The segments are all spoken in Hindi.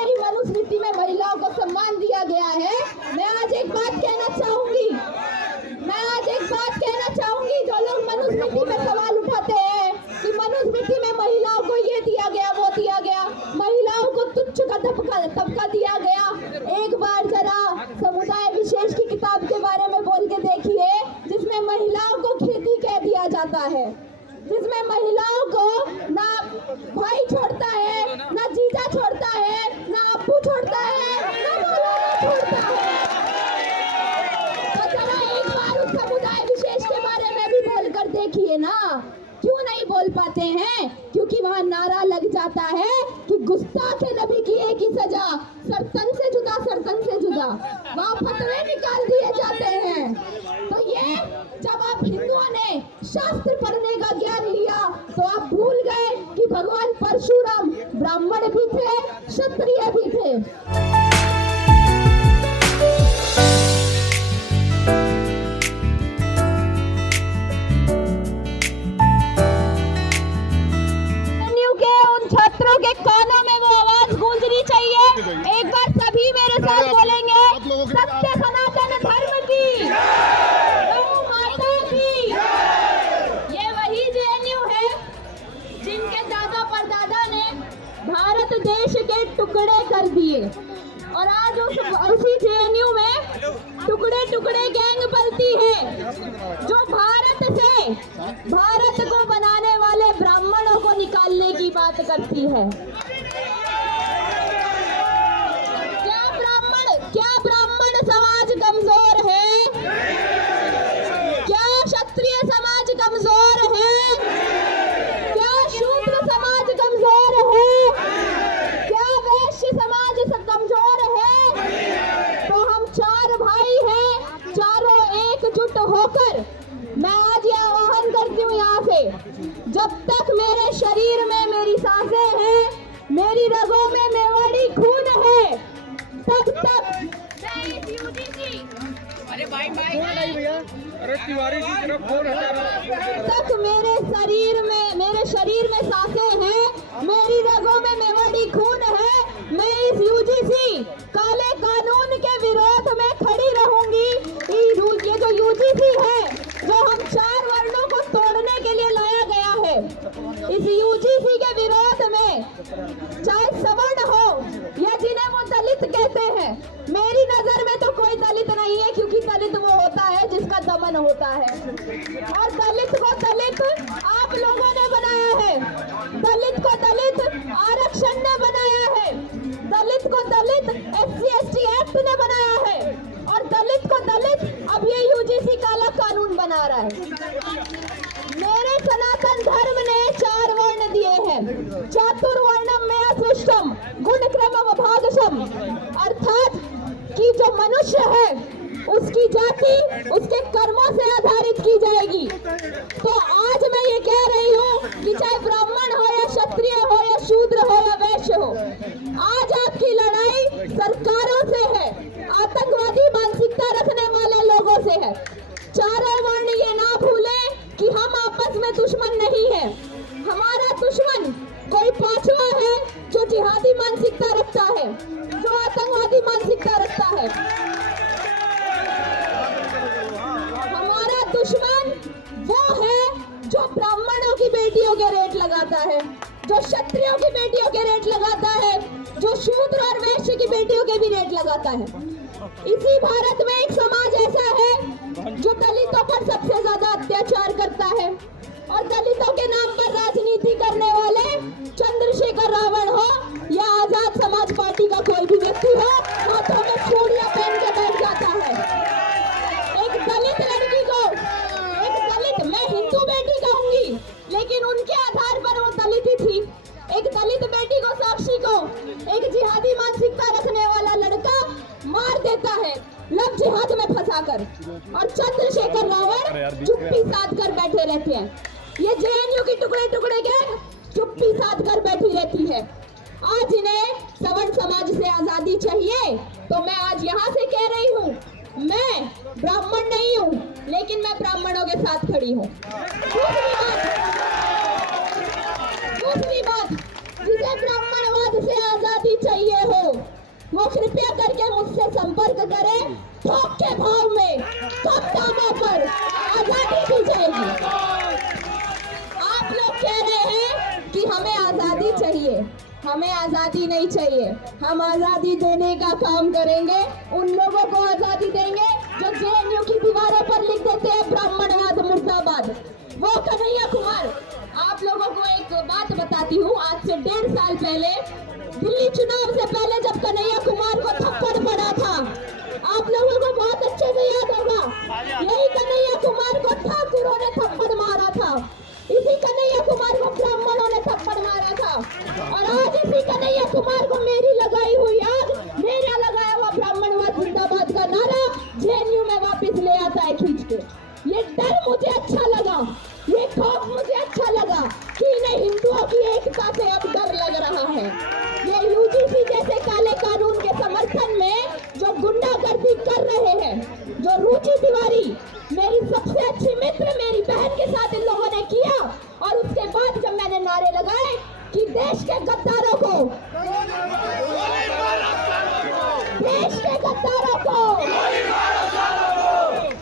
मेरी मनुस्मृति में महिलाओं को सम्मान दिया गया है। मैं आज एक बात कहना चाहूंगी, जो लोग मनुस्मृति में सवाल उठाते हैं कि मनुस्मृति में महिलाओं को ये दिया गया, वो दिया गया, महिलाओं को तुच्छ का तबका दिया गया। एक बार जरा समुदाय विशेष की किताब के बारे में बोल के देखिए, जिसमें महिलाओं को खेती कह दिया जाता है, जिसमें महिलाओं को ना भाई छोड़ता है, ना जीजा छोड़ता है, ना अप्पू छोड़ता है, ना मौलाना छोड़ता है। तो जरा एक बार उस समुदाय विशेष के बारे में भी बोलकर देखिए ना। क्यों नहीं बोल पाते हैं? क्योंकि वहाँ नारा लग जाता है कि गुस्ताख नबी की एक ही सजा, सरतन से जुदा, सरतन से जुदा। वहाँ फतवे निकाल दिए जाते हैं। तो ये जब आप हिंदुओं ने शास्त्र पढ़ने का ज्ञान लिया तो आप भूल गए कि भगवान परशुराम ब्राह्मण भी थे, क्षत्रिय भी थे। के कानों में वो आवाज गूंजनी चाहिए। एक बार सभी मेरे साथ बोलेंगे, सत्य सनातन धर्म की, गौ माता की। ये वही जेएनयू है जिनके दादा परदादा ने भारत देश के टुकड़े कर दिए, और आज उसी जेएनयू में टुकड़े टुकड़े गैंग पलती है, जो भारत को बनाने वाले ब्राह्मणों को निकालने की बात करती है। क्या ब्राह्मण समाज कमजोर है? क्या क्षत्रिय समाज कमजोर है? क्या शूद्र समाज कमजोर है? क्या वैश्य समाज कमजोर है? तो हम चार भाई हैं, चारों एकजुट होकर मैं आज यह आह्वान करती हूँ यहाँ से, जब तक मेरे शरीर में मेरी सांसें हैं, मेरी रगों में मेवाड़ी खून है, तब तक मैं इस यूजीसी, अरे भाई भैया, अरे तिवारी की तरफ फोन है, तक मेरे शरीर में सांसें हैं, मेरी रगों में मेवाड़ी खून है, मैं इस यूजीसी काले कानून के विरोध में खड़ी रहूंगी। ये जो यूजीसी है, जो हम 4 वर्णों को तोड़ने के लिए लाया गया है, इस यूजीसी के विरोध में, चाहे सवर्ण हो या जिन्हें वो दलित कहते हैं, मेरी नजर में तो कोई दलित नहीं है, क्योंकि दलित वो होता है जिसका दमन होता है, और दलित को दलित आप लोगों ने बनाया है, दलित को दलित आरक्षण ने बनाया है, दलित को दलित SC/ST एक्ट ने बनाया है, और दलित को दलित अब ये यूजीसी काला कानून बना रहा है। मेरे सनातन धर्म ने 4 वर्ण दिए हैं, चातुर्वर्णम में असृष्टम गुणक्रमम भागशम, अर्थात कि जो मनुष्य है उसकी जाति उसके कर्मों से आधारित की जाएगी। तो आज मैं ये कह रही हूँ कि चाहे ब्राह्मण हो या क्षत्रिय हो या शूद्र हो या वैश्य हो, आज आपकी लड़ाई सरकारों से है, आतंकवादी मानसिकता रखने वाले लोगों से है। चारों वर्ण ये ना भूलें कि हम आपस में दुश्मन नहीं है। हमारा दुश्मन कोई 5वां है जो जिहादी मानसिकता रखता है, जो आतंकवादी मानसिकता रखता है। हमारा दुश्मन वो है जो ब्राह्मणों की बेटियों के रेट लगाता है, जो क्षत्रियों की बेटियों के रेट लगाता है, जो शूद्र और वैश्य की बेटियों के भी रेट लगाता है। इसी भारत में एक समाज ऐसा है जो दलितों पर सबसे ज्यादा अत्याचार करता है, और दलितों के नाम पर राजनीति करने वाले चंद्रशेखर रावण हो या आजाद समाज पार्टी का कोई भी व्यक्ति हो, हाथों में चूड़ियां पहन के बैठ जाता है। एक दलित लड़की को, मैं हिंदू बेटी कहूंगी, लेकिन उनके आधार पर वो दलित ही थी। एक दलित बेटी को, साक्षी को, एक जिहादी मानसिकता रखने वाला लड़का मार देता है लव जिहाद में फंसाकर, और चंद्रशेखर रावण चुप्पी साध कर बैठे रहते हैं। ये जेएनयू की टुकड़े टुकड़े गैंग चुप्पी साध कर बैठी रहती है। आज इन्हें सवर्ण समाज से आजादी चाहिए, तो मैं आज यहाँ से कह रही हूँ, मैं ब्राह्मण नहीं हूँ, लेकिन मैं ब्राह्मणों के साथ खड़ी हूँ। दूसरी बात, जिसे ब्राह्मणवाद से आजादी चाहिए हो, ₹1 करके मुझसे संपर्क करें। थोक के भाव में, कम दामों पर आजादी दी जाएगी। आप लोग कह रहे हैं कि हमें आजादी चाहिए, हमें आजादी नहीं चाहिए। हम आजादी देने का काम करेंगे। उन लोगों को आजादी देंगे जो जेएनयू की दीवारों पर लिख देते हैं ब्राह्मणवाद मुर्दाबाद। वो कन्हैया कुमार, आप लोगों को एक बात बताती हूँ। आज से 1.5 साल पहले दिल्ली चुनाव से पहले जब कन्हैया कुमार को थप्पड़ पड़ा था, आप लोगों को बहुत अच्छे से याद होगा, यही कन्हैया कुमार को ठाकुरों ने थप्पड़ मारा था, इसी कन्हैया कुमार को ब्राह्मणों ने थप्पड़ मारा था। और आज इसी कन्हैया कुमार को मेरी लगाई हुई आग, मेरा लगाया हुआ ब्राह्मणवाद जिंदाबाद का नारा जेएनयू में वापस ले आता है खींच के। ये डर मुझे अच्छा लगा, ये खौफ मुझे अच्छा लगा कि इन्हें हिंदुओं की एकता से अब डर लग रहा है। ये यूजीसी जैसे काले कानून के समर्थन में जो गुंडागर्दी कर रहे हैं, जो रुचि तिवारी मेरी सबसे अच्छी मित्र मेरी बहन के साथ इन लोगों ने किया, और उसके बाद जब मैंने नारे लगाए कि देश के गद्दारों को, देश के गद्दारों को,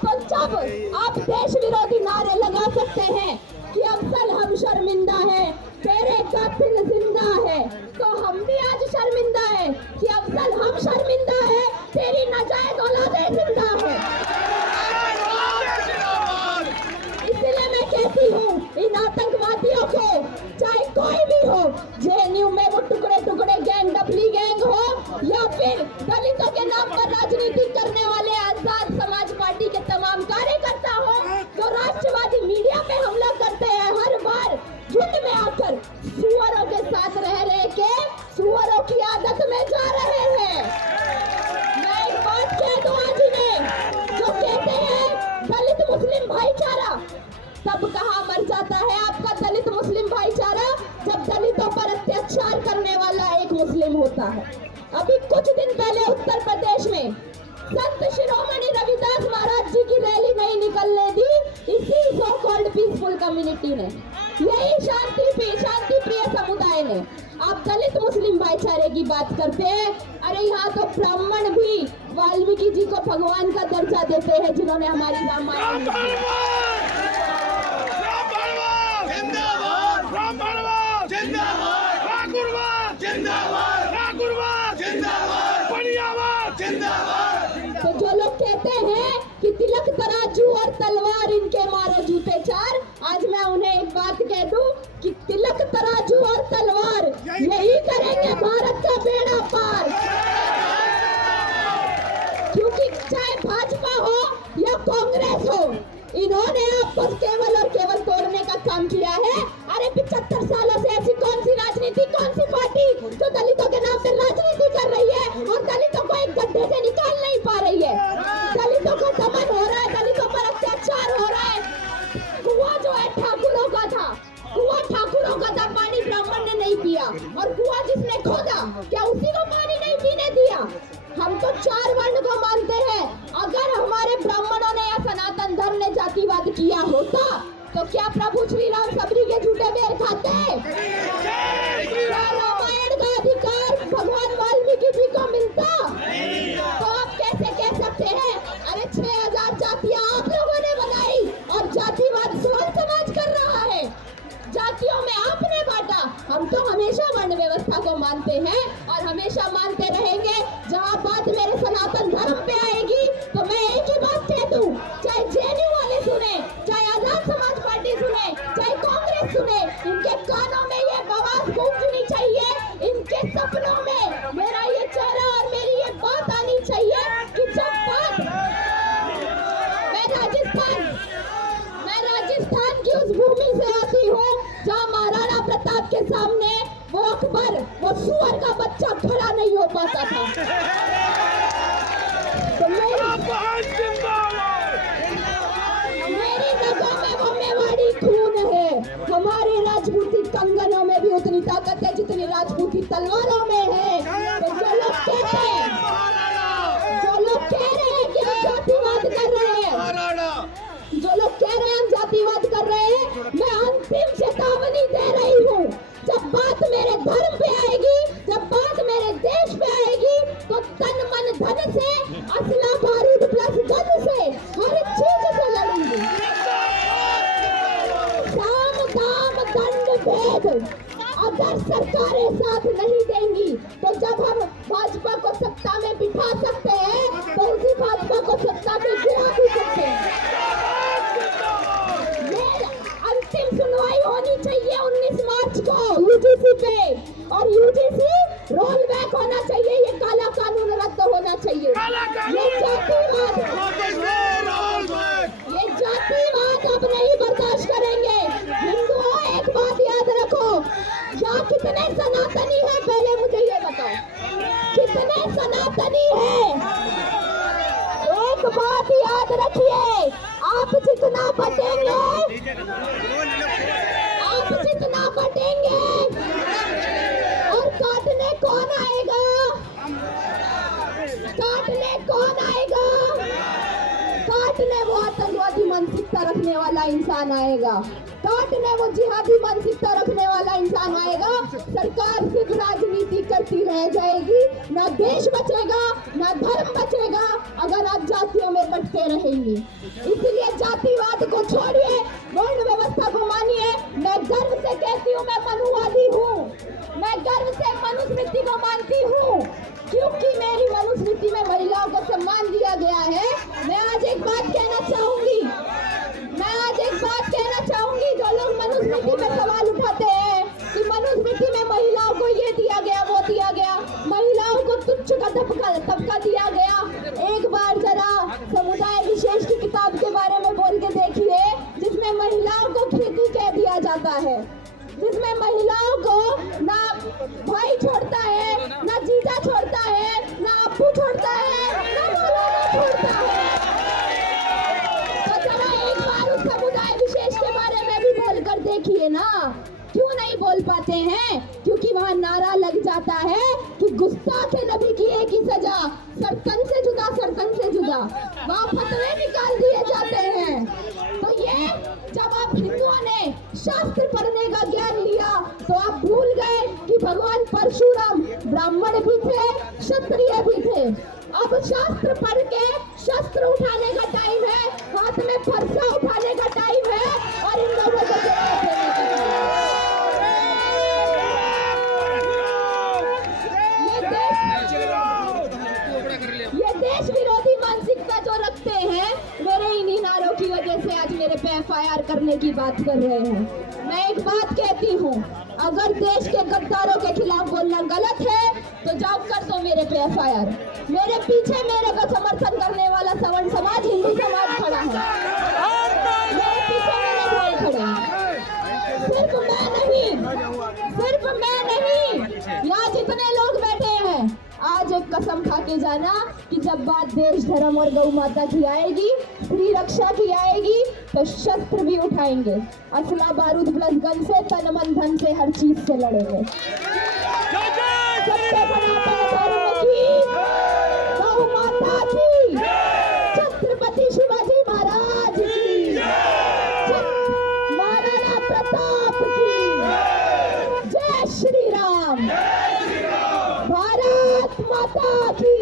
तो जब आप देश विरोधी नारे लगा सकते हैं कि अफसल हम शर्मिंदा है, तेरे कातिल जिंदा है, तो हम भी आज शर्मिंदा है कि अफसल हम शर्मिंदा है, तेरी नाजायज औलादें जिंदा है। इसलिए मैं कहती हूँ इन आतंकवादियों को, चाहे कोई भी हो, जेएनयू में वो टुकड़े टुकड़े गैंग, डबली गैंग हो या फिर दलितों के नाम पर राजनीति करने वाले आजाद समाज पार्टी के तमाम कार्यकर्ता हो, जो राष्ट्रवादी मीडिया पे हमला करते हैं हर बार झुंड में आकर, सुअरों के साथ रह के सुअरों की आदत में जा रहे हैं। मैं एक बात कह दूं आज इन्हें, जो कहते हैं दलित मुस्लिम भाईचारा, तब कहाँ मर जाता है आपका दलित मुस्लिम भाईचारा जब दलितों पर अत्याचार करने वाला एक मुस्लिम होता है। अभी कुछ दिन पहले उत्तर प्रदेश में संत शिरोमणि रविदास महाराज जी की रैली नहीं निकलने दी इसी सो कॉल्ड पीसफुल कम्युनिटी ने, यही शांति प्रिय समुदाय ने। आप दलित मुस्लिम भाईचारे की बात करते हैं, अरे यहाँ तो ब्राह्मण भी वाल्मीकि जी को भगवान का दर्जा देते हैं, जिन्होंने हमारी रामायण तो जो लोग कहते हैं कि तिलक तराजू और तलवार इनके मारो जूते चार, आज मैं उन्हें एक बात कह दूं कि तिलक तराजू और तलवार यही करेंगे भारत का बेड़ा पार। क्योंकि चाहे भाजपा हो या कांग्रेस हो, इन्होंने आपको केवल और केवल तोड़ने का काम किया है। अरे 75 सालों से ऐसी कौन सी राजनीति, कौन सी पार्टी जो दलितों के नाम पर राजनीति कर रही है और दलितों को एक गड्ढे से निकाल नहीं पा रही है। दलितों को दमन हो रहा है, दलितों पर अत्याचार हो रहा है। कुआं जो है ठाकुरों का था, कुआं ठाकुरों का था, पानी ब्राह्मण ने नहीं पिया, और कुआं जिसने खोदा क्या उसी को पानी नहीं पीने दिया। हम तो 4 वर्ण को मानते हैं। अगर हमारे ब्राह्मणों ने या सनातन धर्म ने जातिवाद किया होता तो क्या प्रभु श्री राम सबरी के झूठे बेर खाते? रामायण का अधिकार भगवान वाल्मीकि जी को मिलता? तो आप कैसे कह सकते हैं अरे 6000 जातियां आप लोगों ने बनाई और जातिवाद सोल समाज कर रहा है, जातियों में आपने बांटा। हम तो हमेशा वर्ण व्यवस्था को मानते हैं और हमेशा मानते रहेंगे। जहाँ बात मेरे सनातन धर्म पे आएगी तो मैं एक ही बात कह दूं, चाहे जेएनयू वाले सुने, चाहे आजाद समाज पार्टी सुने, चाहे कांग्रेस सुने, इनके कानों में ये आवाज गूंजनी चाहिए, इनके सपनों में मेरा ये चेहरा और मेरी ये बात आनी चाहिए कि जब बात मैं राजस्थान की उस भूमि से आती हूँ जहाँ महाराणा प्रताप के सामने वो अकबर, वो सुअर का बच्चा खड़ा नहीं हो पाता था। तो मेरी नगों में वो मेवाड़ी खून है, हमारे राजपूती कंगनों में भी उतनी ताकत है जितनी राजपूती तलवारों में है। तो जो लोग कहते हैं, जो लोग कह रहे हैं कि हम जातिवाद कर रहे हैं, जो लोग कह रहे हैं हम जातिवाद कर रहे हैं, मैं अंतिम चेतावनी दे रही हूँ। जब बात मेरे धर्म पे आएगी, जब बात मेरे देश पे आएगी, तो अगर सरकारें साथ नहीं देंगी तो जब हम भाजपा को सत्ता में बिठा सकते हैं तो उसी भाजपा को सत्ता से गिरा भी सकते हैं। ये अंतिम सुनवाई होनी चाहिए 19 मार्च को यूजीसी पे, और यूजीसी रोल बैक होना चाहिए, ये काला कानून रद्द होना चाहिए। ये जातिवाद अब नहीं बर्दाश्त करेंगे। हिंदुओं, एक बात याद रखो, यहाँ कितने सनातनी हैं पहले मुझे ये बताओ, कितने सनातनी हैं? एक बात याद रखिए, आप जितना बटेंगे, और काटने कौन आएगा? काटने कौन आएगा? काटने वो आतंकवादी मानसिकता रखने वाला इंसान आएगा, काटने वो जिहादी मानसिकता रखने वाला इंसान आएगा। सरकार सिर्फ राजनीति करती रह जाएगी, ना देश बचेगा ना धर्म बचेगा अगर आप जातियों में बंटते रहेंगे। इसलिए जातिवाद को छोड़िए, वर्ण व्यवस्था को मानिए। मैं गर्व से कहती हूँ, मैं मनुवादी हूँ, मैं गर्व से मनुस्मृति को मानती हूँ, क्योंकि मेरी मनुस्मृति में महिलाओं को सम्मान दिया गया है। मैं आज एक बात कहना चाहूंगी, जो लोग मनुस्मृति में सवाल उठाते हैं कि मनुस्मृति में महिलाओं को ये दिया गया वो दिया गया, महिलाओं को तुच्छ का तबका दिया गया। एक बार जरा समुदाय विशेष की किताब के बारे में बोल के देखिए, जिसमें महिलाओं को खेती कह दिया जाता है, जिसमें महिलाओं को ना भाई छोड़ता है, ना जीजा छोड़ता है, ना अप्पू छोड़ता है, ना मौलाना छोड़ता है। तो जरा एक बार उस समुदाय विशेष के बारे में भी बोल कर देखिए ना। क्यों नहीं बोल पाते हैं? क्योंकि वहाँ नारा लग जाता है कि गुस्ताख नबी की एक ही सजा, सरतन से जुदा, सरतन से जुदा। वहाँ फतवे निकाल दिए जाते हैं। तो ये जब आप हिंदुओं ने शास्त्र पढ़ने का ज्ञान लिया तो आप भूल गए कि भगवान परशुराम ब्राह्मण भी थे, क्षत्रिय भी थे। अब शास्त्र पढ़ के शस्त्र उठाने का टाइम है, हाथ में फरसा उठाने का टाइम है, और इन लोगों को जवाब देने का टाइम है। ये देश विरोधी मानसिकता जो रखते हैं, मेरे इन्हीं नारों की वजह से आज मेरे पे FIR करने की बात कर रहे हैं। मैं एक बात कहती हूँ, अगर देश के गद्दारों के खिलाफ बोलना गलत है तो जाओ कर दो मेरे पे FIR। मेरे पीछे मेरे का समर्थन करने वाला सवर्ण समाज, हिंदू समाज खड़ा है, मेरे पीछे मेरे भाई खड़े हैं। सिर्फ मैं नहीं, यहाँ जितने लोग बैठे हैं, आज एक कसम खा के जाना कि जब बात देश, धर्म और गौ माता की आएगी, स्त्री रक्षा की आएगी, तो शस्त्र भी उठाएंगे, असला बारूद प्लस गन से, तन मन धन से, हर चीज से लड़ेंगे। सबसे बड़ा धर्म की, गौ माता की, छत्रपति शिवाजी महाराज की, महाराणा प्रताप की, जय श्री राम, भारत माता की।